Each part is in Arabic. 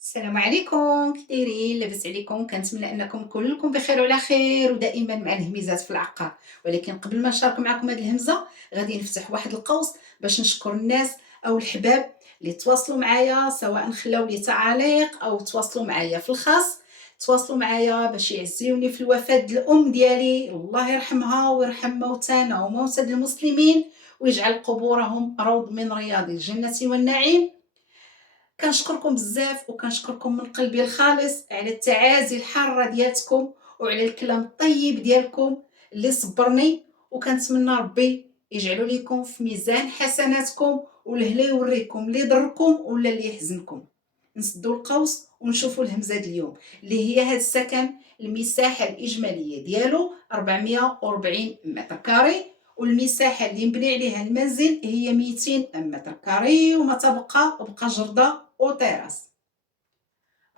السلام عليكم، كي دايرين؟ لاباس عليكم؟ كنتمنى انكم كلكم بخير وعلى خير ودائما مع الهميزات في العقار. ولكن قبل ما نشارك معكم هذه الهمزه غادي نفتح واحد القوس باش نشكر الناس او الحباب اللي تواصلوا معايا، سواء خلاو لي تعاليق او تواصلوا معايا في الخاص. تواصلوا معايا باش يعزيوني في الوفاه ديال الام ديالي، الله يرحمها ويرحم موتانا وموتى المسلمين ويجعل قبورهم روض من رياض الجنه والنعيم. كنشكركم بزاف وكنشكركم من قلبي الخالص على التعازي الحاره ديالتكم وعلى الكلام الطيب ديالكم اللي صبرني، وكنتمنى ربي يجعلو ليكم في ميزان حسناتكم والهلا يوريكم اللي ضركم ولا اللي يحزنكم. نسدوا القوس ونشوفوا الهمزه ديال اليوم اللي هي هذا السكن. المساحه الاجماليه ديالو 440 متر كاري، والمساحه اللي مبني عليها المنزل هي 200 متر كاري، وما بقى جرده وطيراس.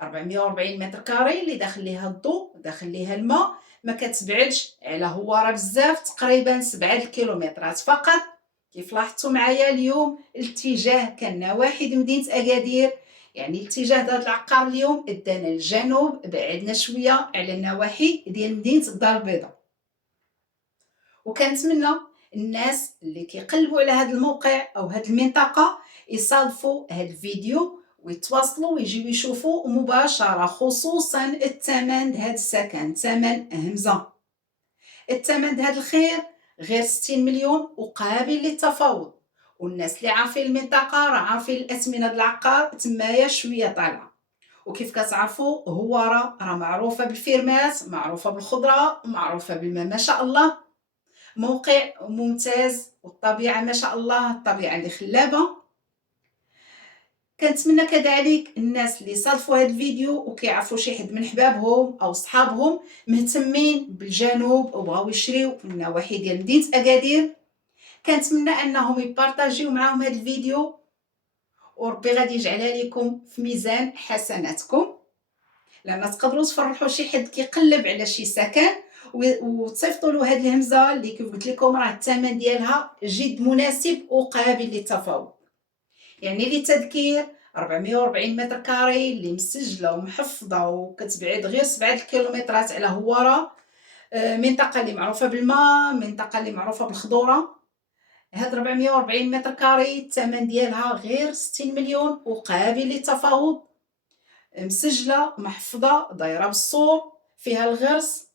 440 متر كاري اللي داخل ليها الضوء داخل ليها الماء، ما كتبعدش على هواره بزاف، تقريبا 7 الكيلومترات فقط. كيف لاحظتوا معايا اليوم الاتجاه كان نواحي مدينه اكادير، يعني الاتجاه ديال العقار اليوم ادانا الجنوب، بعدنا شويه على النواحي ديال مدينه الدار البيضاء. وكنتمنى الناس اللي كيقلبوا على هذا الموقع او هذه المنطقه يصادفوا هذا الفيديو ويتواصلوا ويجيو يشوفوا مباشره، خصوصا الثمن هذا السكن ثمن همزه. الثمن هذا الخير غير 60 مليون وقابل للتفاوض. والناس اللي عارفين المنطقه راه عارفين الاثمنه ديال العقار تمايا شويه طالعه. وكيف كتعرفوا هو راه معروفه بالفيرمات، معروفه بالخضره، معروفه بالماء ما شاء الله. موقع ممتاز والطبيعة ما شاء الله، الطبيعة اللي خلابة. كنتمنى كذلك الناس اللي صادفوا هذا الفيديو وكيعرفوا شي حد من حبابهم او صحابهم مهتمين بالجنوب وبغاو يشريو في النواحي ديال مدينة اكادير، كنتمنى انهم يبارطاجيو معاهم هذا الفيديو، وربي غادي يجعلها لكم في ميزان حسناتكم. لان تقدروا تفرحوا شي حد كيقلب على شي سكن وتصيفطوا له هذه الهمزه اللي كيف قلت لكم راه الثمن ديالها جد مناسب وقابل للتفاوض. يعني للتذكير 440 متر كاري اللي مسجله ومحفظه وكتبعد غير 7 الكيلومترات على هواره. منطقه اللي معروفه بالماء، منطقه اللي معروفه بالخضوره. هاد 440 متر كاري الثمن ديالها غير 60 مليون وقابل للتفاوض. مسجله محفظه دايره بالسور، فيها الغرس،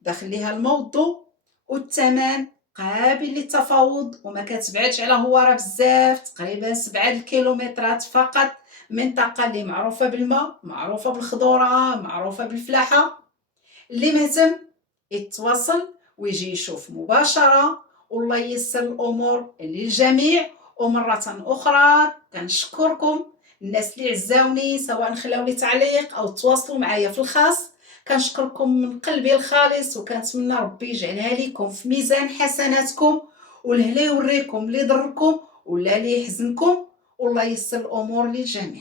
داخل ليها الموضوع، والثمن قابل للتفاوض وما كتبعدش على هواره بزاف، تقريبا 7 الكيلومترات فقط. منطقه اللي معروفه بالماء، معروفه بالخضوره، معروفه بالفلاحه. اللي مهتم يتواصل ويجي يشوف مباشره، والله ييسر الامور للجميع. ومره اخرى كنشكركم الناس اللي عزاوني، سواء خلاو لي تعليق او تواصلوا معايا في الخاص. كنشكركم من قلبي الخالص وكنتمنى ربي يجعلها لكم في ميزان حسناتكم، والهلا يوريكم اللي ضركم ولا اللي يحزنكم، والله ييسر الامور للجميع.